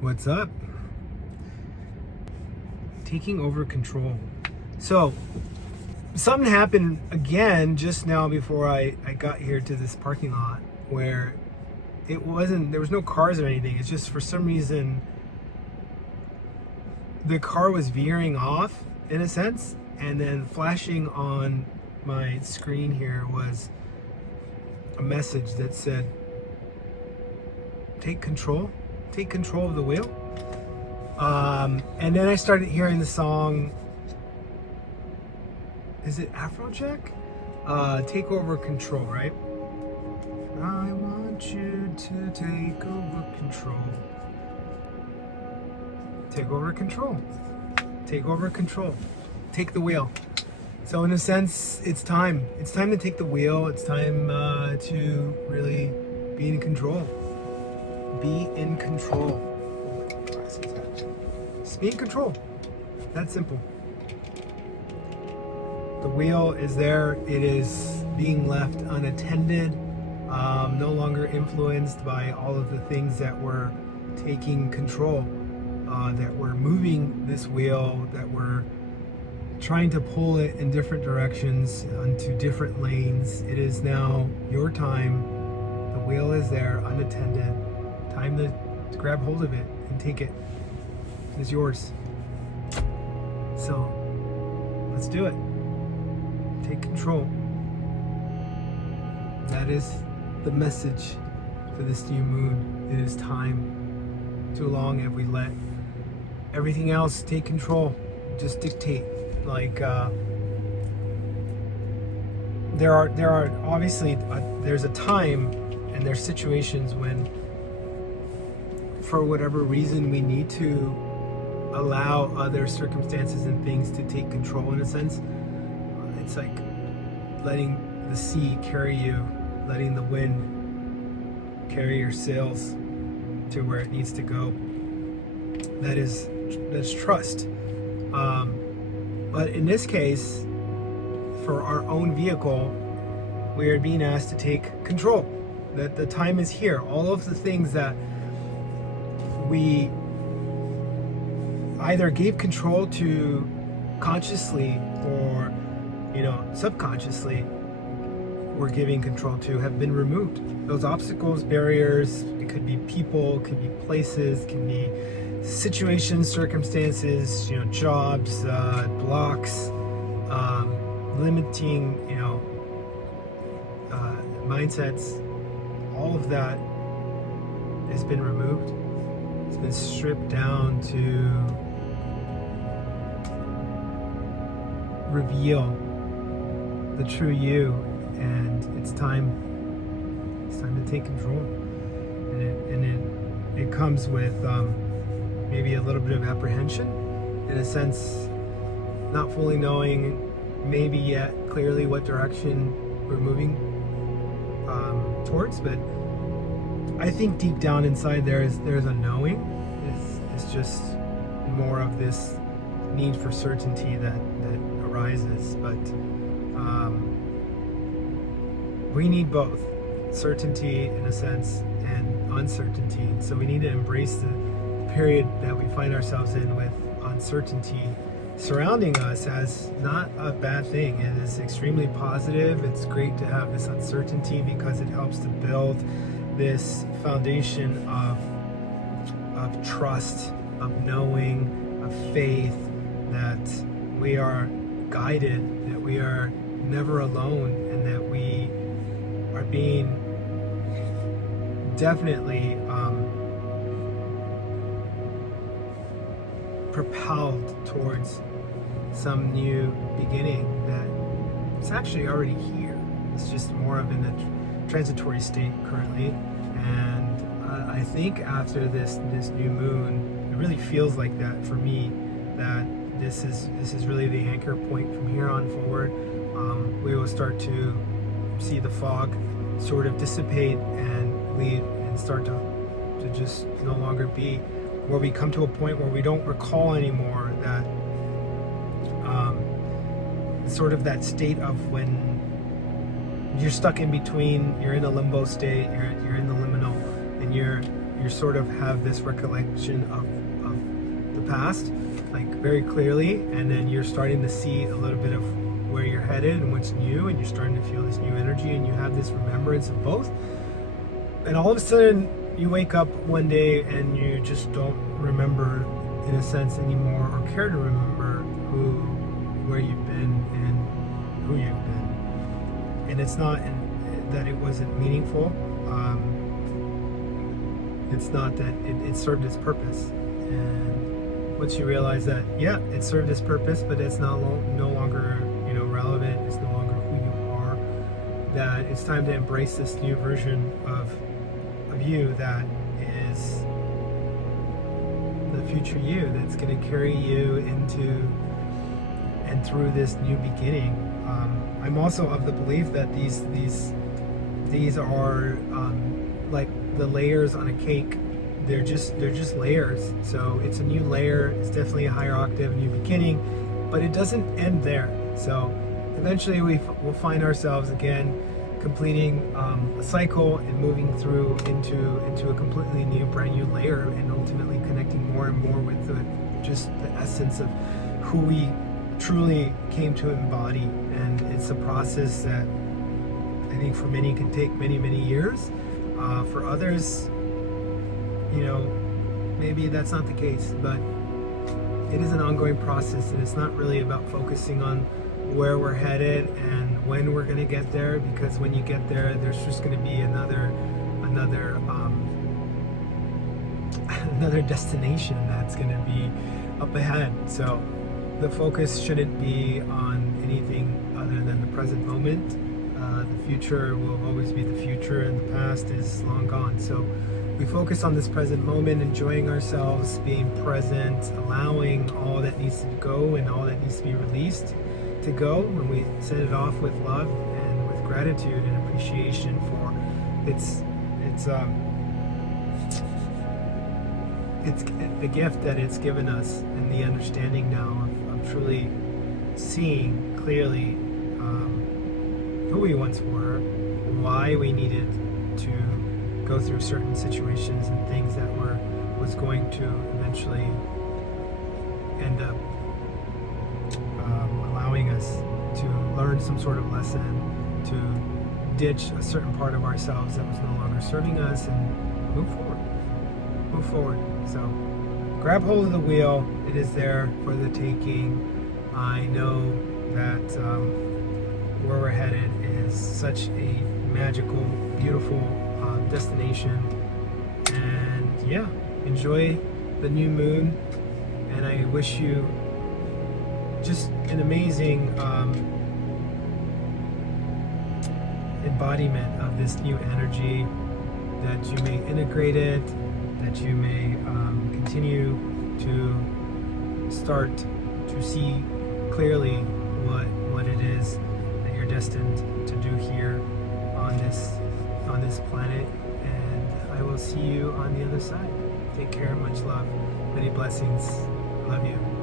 What's up? Taking over control. So, something happened again just now before I got here to this parking lot where there was no cars or anything. It's just for some reason the car was veering off in a sense, and then flashing on my screen here was a message that said, take control of the wheel. And then I started hearing the song, is it Afrojack? Take over control, right? I want you to take over control. Take over control. Take over control. Take the wheel. So in a sense, it's time. It's time to take the wheel. It's time to really be in control. Be in control. Just be in control. That's simple. The wheel is there. It is being left unattended, no longer influenced by all of the things that were taking control, that were moving this wheel, that were trying to pull it in different directions onto different lanes. It is now your time. The wheel is there, unattended. Time to grab hold of it and take it. It's yours. So, let's do it. Take control. That is the message for this new moon. It is time. Too long have we let everything else take control, just dictate. Like there are obviously there's a time and there's situations when, for whatever reason, we need to allow other circumstances and things to take control in a sense. It's like letting the sea carry you, letting the wind carry your sails to where it needs to go. That's trust. But in this case, for our own vehicle, we are being asked to take control. That the time is here. All of the things that we either gave control to consciously or subconsciously we're giving control to have been removed. Those obstacles, barriers, it could be people, it could be places, it can be situations, circumstances, jobs, blocks, limiting, mindsets. All of that has been removed. It's been stripped down to reveal the true you, and it's time to take control. And it comes with maybe a little bit of apprehension, in a sense, not fully knowing maybe yet clearly what direction we're moving towards, but I think deep down inside there's a knowing. It's just more of this need for certainty that arises, but we need both certainty in a sense and uncertainty. So we need to embrace the period that we find ourselves in with uncertainty surrounding us as not a bad thing. It is extremely positive. It's great to have this uncertainty because it helps to build this foundation of trust, of knowing, of faith, that we are guided, that we are never alone, and that we are being definitely propelled towards some new beginning that is actually already here. It's just more of in the transitory state currently, and I think after this new moon, it really feels like that for me, that this is really the anchor point from here on forward. We will start to see the fog sort of dissipate and leave and start to just no longer be, where we come to a point where we don't recall anymore that sort of that state of when you're stuck in between, you're in a limbo state, you're in the liminal, and you're you sort of have this recollection of the past, like very clearly, and then you're starting to see a little bit of where you're headed and what's new, and you're starting to feel this new energy, and you have this remembrance of both. And all of a sudden you wake up one day and you just don't remember, in a sense, anymore, or care to remember where you've been and who you've been. And it's not that it wasn't meaningful. It's not that it served its purpose. And once you realize that, yeah, it served its purpose, but it's no longer relevant, it's no longer who you are, that it's time to embrace this new version of you that is the future you, that's going to carry you into and through this new beginning. I'm also of the belief that these are like the layers on a cake. They're just layers. So it's a new layer. It's definitely a higher octave, a new beginning, but it doesn't end there. So eventually we'll find ourselves again completing a cycle and moving through into a completely new, brand new layer, and ultimately connecting more and more with just the essence of who we truly came to embody. And it's a process that I think for many can take many, many years. For others, maybe that's not the case, but it is an ongoing process, and it's not really about focusing on where we're headed and when we're going to get there, because when you get there, there's just going to be another destination that's going to be up ahead. So the focus shouldn't be on anything other than the present moment. The future will always be the future, and the past is long gone. So we focus on this present moment, enjoying ourselves, being present, allowing all that needs to go and all that needs to be released to go, and we send it off with love and with gratitude and appreciation for it's the gift that it's given us, and the understanding now of truly seeing clearly who we once were, why we needed to go through certain situations and things that was going to eventually end up allowing us to learn some sort of lesson, to ditch a certain part of ourselves that was no longer serving us, and move forward. So grab hold of the wheel. It is there for the taking. I know that where we're headed is such a magical, beautiful destination, and yeah, enjoy the new moon, and I wish you just an amazing embodiment of this new energy, that you may integrate it, that you may continue to start to see clearly what it is that you're destined to do here on this planet. And I will see you on the other side. Take care, much love, many blessings. Love you.